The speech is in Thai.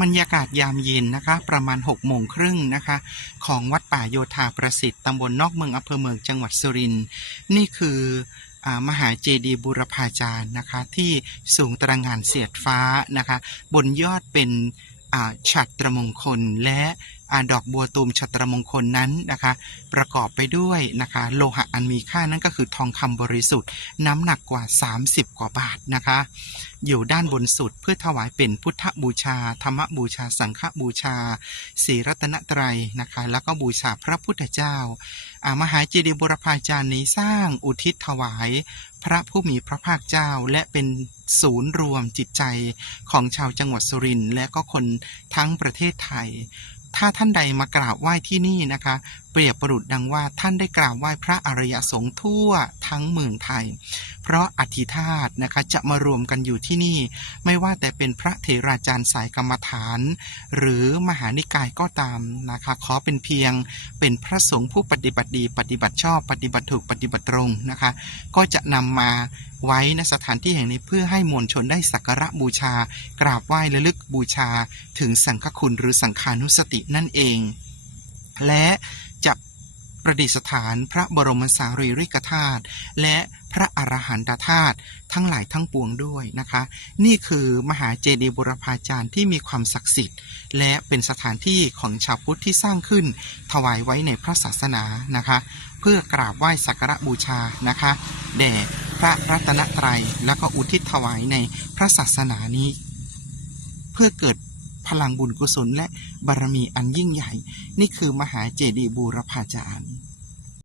บรรยากาศยามเย็นนะคะ ประมาณ6โมงครึ่งนะคะ ของวัดป่าโยธาประสิทธิ์ตำบลนอกเมืองอำเภอเมืองจังหวัดสุรินทร์นี่คืออมหาเจดีย์บุรพาจารย์นะคะ ที่สูงตระงานเสียดฟ้านะคะ บนยอดเป็น ฉัตรมงคลและดอกบัวตูมฉัตรมงคลนั้นนะคะ ประกอบไปด้วยนะคะโลหะอันมีค่านั่นก็คือทองคำบริสุทธิ์ น้ำหนักกว่า 30 กว่าบาทนะคะ อยู่ด้านบนสุดเพื่อถวายเป็นพุทธบูชา ธรรมบูชา สังฆบูชาศีรัตนตรัยนะคะ แล้วก็บูชาพระพุทธเจ้าอ่ามหาเจดีย์บุรพาจารย์นี้สร้างอุทิศถวาย พระผู้มีพระภาคเจ้า และเป็นศูนย์รวมจิตใจของชาวจังหวัดสุรินทร์และก็คนทั้งประเทศไทย ถ้าท่านใดมากราบไหว้ที่นี่นะคะ เปรียบประดุดดังว่าท่านได้กราบไหว้พระอริยสงฆ์ทั่วทั้งเมืองไทย เพราะอธิธาตนะคะจะมารวมกันอยู่ที่นี่ ไม่ว่าแต่เป็นพระเถราจารย์สายกรรมฐาน หรือมหานิกายก็ตามนะคะขอเป็นเพียงเป็นพระสงฆ์ผู้ปฏิบัติดี ปฏิบัติชอบปฏิบัติถูกปฏิบัติตรงนะคะ ก็จะนำมาไว้ณสถานที่แห่งนี้เพื่อให้มวลชนได้สักการะบูชา กราบไหว้ระลึกบูชา ถึงสังฆคุณหรือสังขานุสตินั่นเอง และจะ ประดิษฐานพระบรมสารีริกธาตุและพระอรหันตธาตุทั้งหลายทั้งปวงด้วยนะคะ นี่คือมหาเจดีย์บุรพาจารย์ที่มีความศักดิ์สิทธิ์ และเป็นสถานที่ของชาวพุทธที่สร้างขึ้น ถวายไว้ในพระศาสนานะคะ เพื่อกราบไหว้สักการะบูชานะคะแด่พระรัตนตรัยแล้วก็อุทิศถวายในพระศาสนานี้ เพื่อเกิด พลังบุญกุศลและบารมีอันยิ่งใหญ่ นี่คือมหาเจดีย์บูรพาจารย์